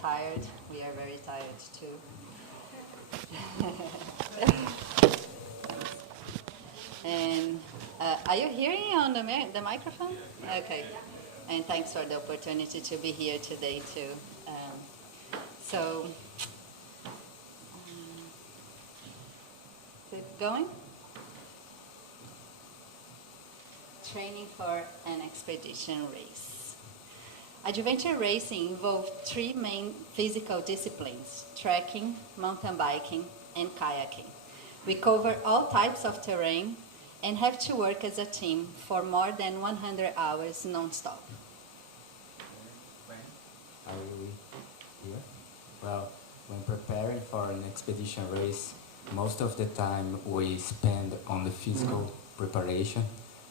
tired. We are very tired too. And are you hearing on the microphone? Okay. And thanks for the opportunity to be here today too. So, is it going? Training for an expedition race. Adventure racing involves three main physical disciplines: trekking, mountain biking, and kayaking. We cover all types of terrain and have to work as a team for more than 100 hours non-stop. Are we here? Well, when preparing for an expedition race, most of the time we spend on the physical preparation,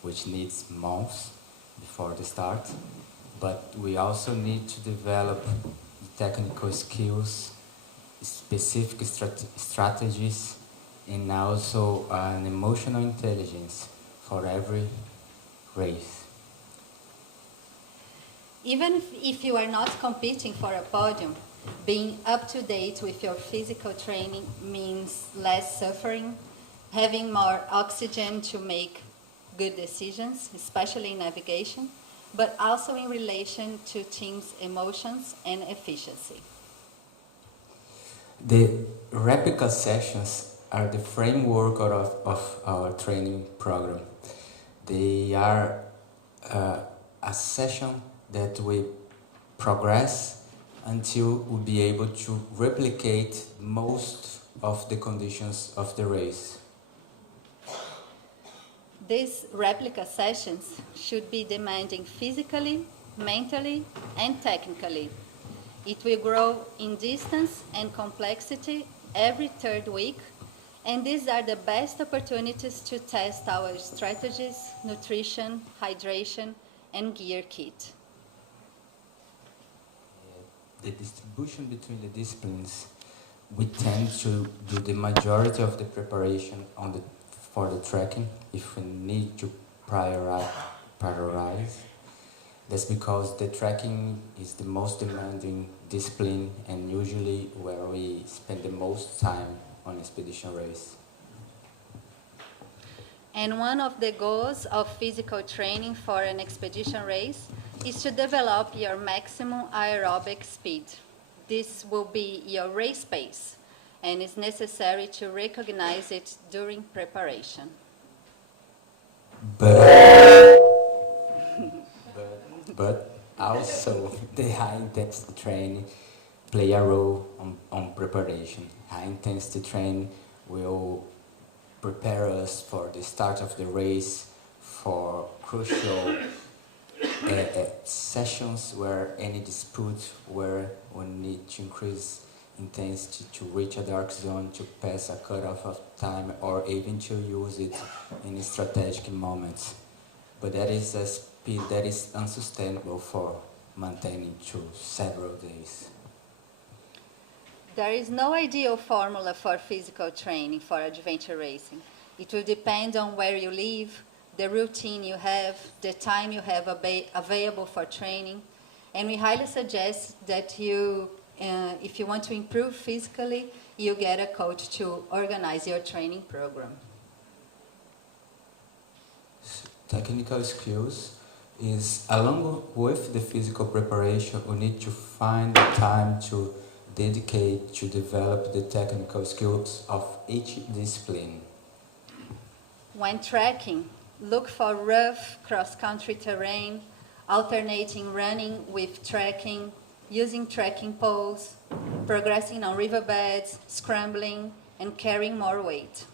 which needs months before the start. But we also need to develop technical skills, specific strategies, and also an emotional intelligence for every race. Even if you are not competing for a podium, being up to date with your physical training means less suffering, having more oxygen to make good decisions, especially in navigation, but also in relation to teams' emotions and efficiency. The replica sessions are the framework of our training program. They are a session that we progress until we'll be able to replicate most of the conditions of the race. These replica sessions should be demanding physically, mentally, and technically. It will grow in distance and complexity every third week, and these are the best opportunities to test our strategies, nutrition, hydration, and gear kit. The distribution between the disciplines, we tend to do the majority of the preparation for the trekking if we need to prioritize. That's because the trekking is the most demanding discipline and usually where we spend the most time on expedition race. And one of the goals of physical training for an expedition race is to develop your maximum aerobic speed. This will be your race pace, and it's necessary to recognize it during preparation. But also the high intensity training play a role on preparation. High intensity training will prepare us for the start of the race, for crucial sessions where any dispute where we need to increase intensity to reach a dark zone, to pass a cutoff of time, or even to use it in strategic moments. But that is a speed that is unsustainable for maintaining through several days. There is no ideal formula for physical training for adventure racing. It will depend on where you live, the routine you have, the time you have available for training, and we highly suggest that if you want to improve physically, you get a coach to organize your training program. Technical skills is, along with the physical preparation, we need to find the time to dedicate to develop the technical skills of each discipline. When trekking, look for rough cross-country terrain, alternating running with trekking, using trekking poles, progressing on riverbeds, scrambling, and carrying more weight.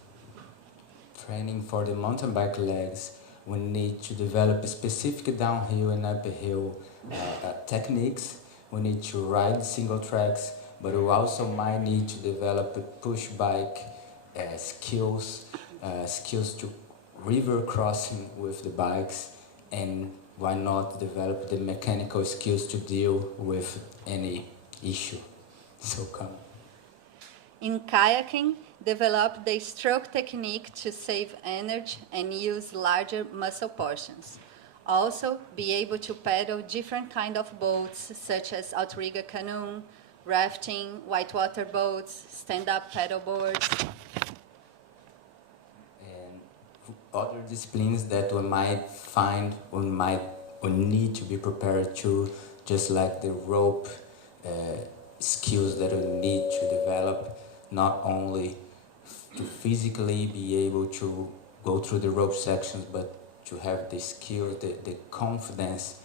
Training for the mountain bike legs, we need to develop specific downhill and uphill techniques. We need to ride single tracks, but we also might need to develop push bike skills to river crossing with the bikes, and why not develop the mechanical skills to deal with any issue. So come. In kayaking, develop the stroke technique to save energy and use larger muscle portions. Also, be able to paddle different kinds of boats, such as outrigger canoe, rafting, whitewater boats, stand-up paddle boards. And other disciplines that we might find we need to be prepared to, just like the rope skills that we need to develop, not only to physically be able to go through the rope sections, but to have the skill, the confidence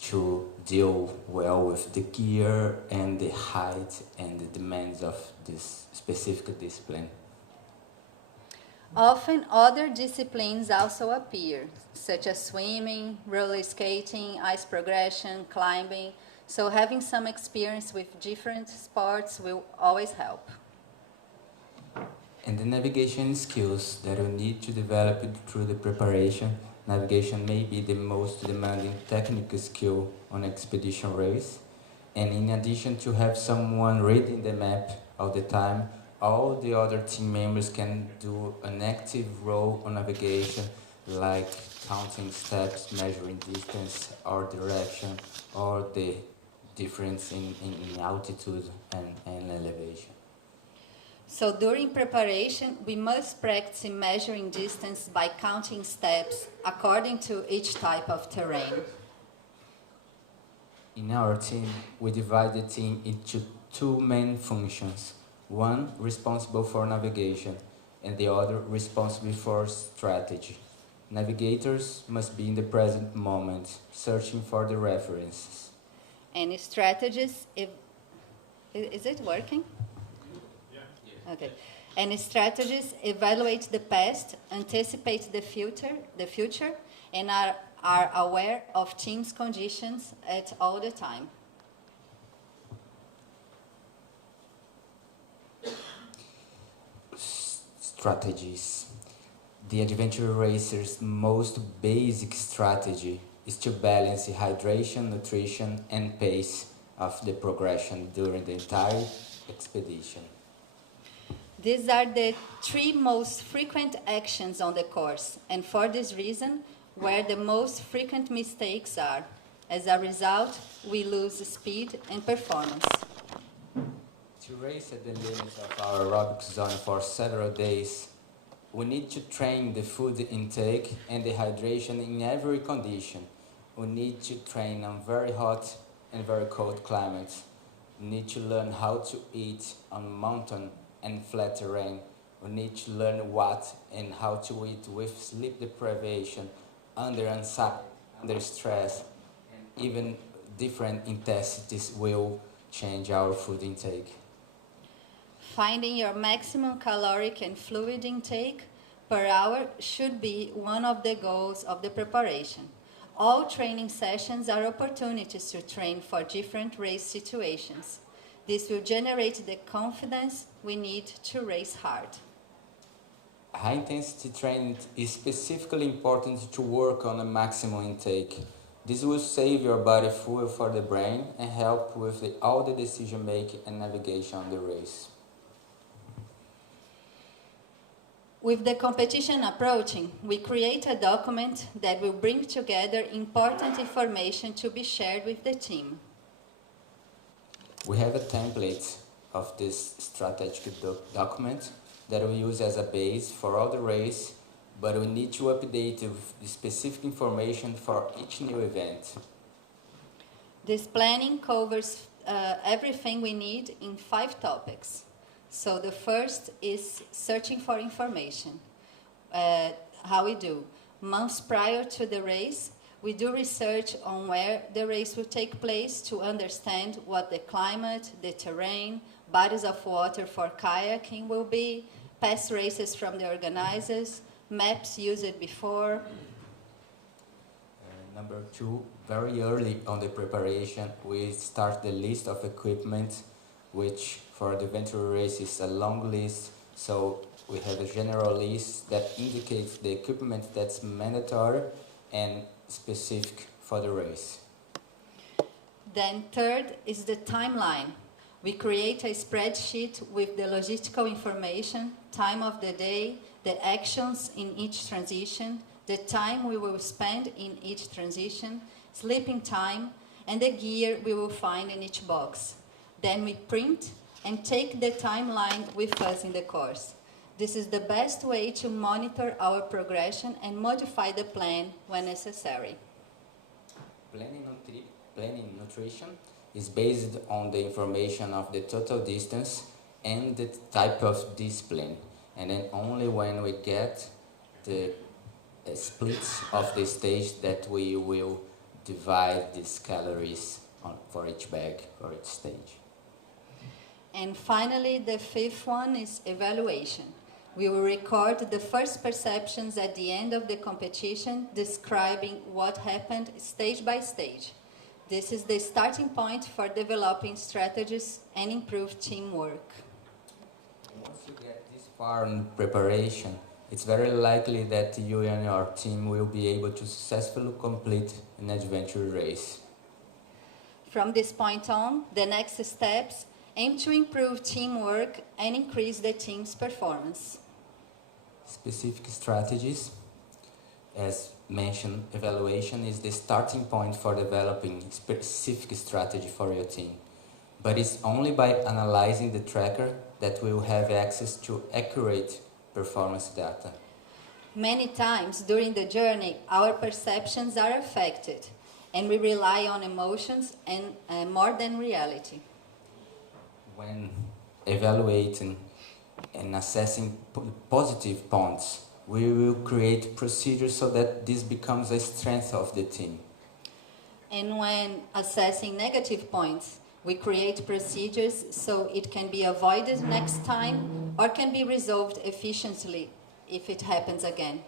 to deal well with the gear and the height and the demands of this specific discipline. Often other disciplines also appear, such as swimming, roller skating, ice progression, climbing, so having some experience with different sports will always help. And the navigation skills that we need to develop through the preparation. Navigation may be the most demanding technical skill on expedition race. And in addition to have someone reading the map all the time, all the other team members can do an active role on navigation, like counting steps, measuring distance or direction, or the difference in altitude and elevation. So during preparation, we must practice measuring distance by counting steps according to each type of terrain. In our team, we divide the team into two main functions. One responsible for navigation and the other responsible for strategy. Navigators must be in the present moment, searching for the references. And strategies, is it working? Okay. And strategies evaluate the past, anticipate the future, and are aware of team's conditions at all the time. Strategies. The adventure racer's most basic strategy is to balance hydration, nutrition, and pace of the progression during the entire expedition. These are the three most frequent actions on the course, and for this reason, where the most frequent mistakes are. As a result, we lose speed and performance. To race at the limits of our aerobic zone for several days, we need to train the food intake and the hydration in every condition. We need to train on very hot and very cold climates. We need to learn how to eat on mountain and flat terrain. We need to learn what and how to eat with sleep deprivation, under stress. Even different intensities will change our food intake. Finding your maximum caloric and fluid intake per hour should be one of the goals of the preparation. All training sessions are opportunities to train for different race situations. This will generate the confidence we need to race hard. High-intensity training is specifically important to work on a maximum intake. This will save your body fuel for the brain and help with all the decision-making and navigation on the race. With the competition approaching, we create a document that will bring together important information to be shared with the team. We have a template of this strategic document that we use as a base for all the race, but we need to update with the specific information for each new event. This planning covers everything we need in 5 topics. So the first is searching for information. How we do. Months prior to the race, we do research on where the race will take place to understand what the climate, the terrain, bodies of water for kayaking will be, past races from the organizers, maps used before. Number 2, very early on the preparation, we start the list of equipment, which for the adventure race is a long list. So we have a general list that indicates the equipment that's mandatory and specific for the race. Then third is the timeline. We create a spreadsheet with the logistical information, time of the day, the actions in each transition, the time we will spend in each transition, sleeping time, and the gear we will find in each box. Then we print and take the timeline with us in the course. This is the best way to monitor our progression and modify the plan when necessary. Planning nutrition is based on the information of the total distance and the type of discipline. And then only when we get the splits of the stage that we will divide these calories for each bag, for each stage. And finally, the fifth one is evaluation. We will record the first perceptions at the end of the competition, describing what happened stage by stage. This is the starting point for developing strategies and improve teamwork. Once you get this far in preparation, it's very likely that you and your team will be able to successfully complete an adventure race. From this point on, the next steps aim to improve teamwork and increase the team's performance. Specific strategies. As mentioned, evaluation is the starting point for developing specific strategy for your team. But it's only by analyzing the tracker that we will have access to accurate performance data. Many times during the journey, our perceptions are affected, and we rely on emotions and more than reality. When evaluating and assessing positive points, we will create procedures so that this becomes a strength of the team. And when assessing negative points, we create procedures so it can be avoided next time or can be resolved efficiently if it happens again.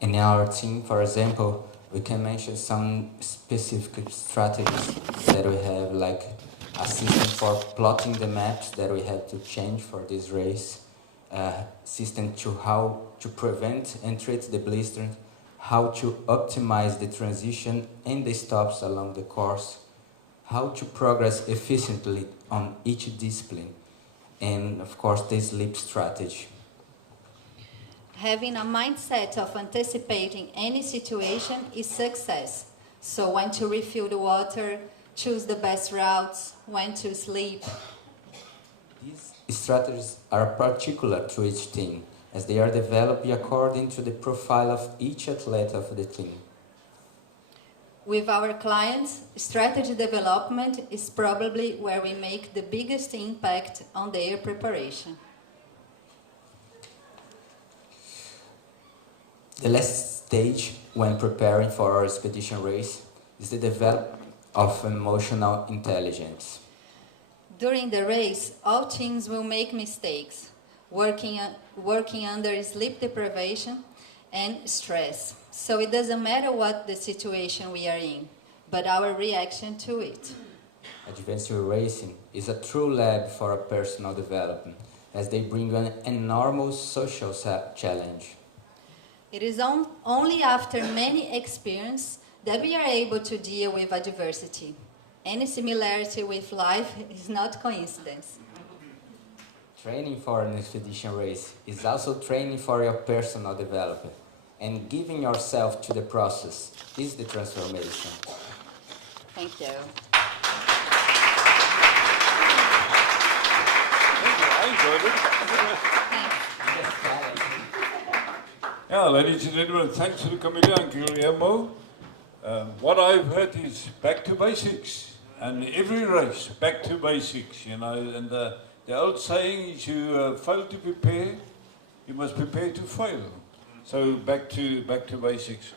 In our team, for example, we can mention some specific strategies that we have, like a system for plotting the maps that we have to change for this race, system to how to prevent and treat the blisters, how to optimize the transition and the stops along the course, how to progress efficiently on each discipline, and of course the sleep strategy. Having a mindset of anticipating any situation is success. So when to refill the water, choose the best routes, when to sleep. These strategies are particular to each team, as they are developed according to the profile of each athlete of the team. With our clients, strategy development is probably where we make the biggest impact on their preparation. The last stage when preparing for our expedition race is the development of emotional intelligence. During the race, all teams will make mistakes, working under sleep deprivation and stress. So it doesn't matter what the situation we are in, but our reaction to it. Adventure racing is a true lab for a personal development, as they bring an enormous social challenge. It is only after many experiences that we are able to deal with adversity. Any similarity with life is not coincidence. Training for an expedition race is also training for your personal development, and giving yourself to the process is the transformation. Thank you. I enjoyed it. Yeah, ladies and gentlemen, thanks to Camila and Guilherme. What I've heard is back to basics, and every race back to basics, you know. And the old saying is, you fail to prepare, you must prepare to fail. So back to basics.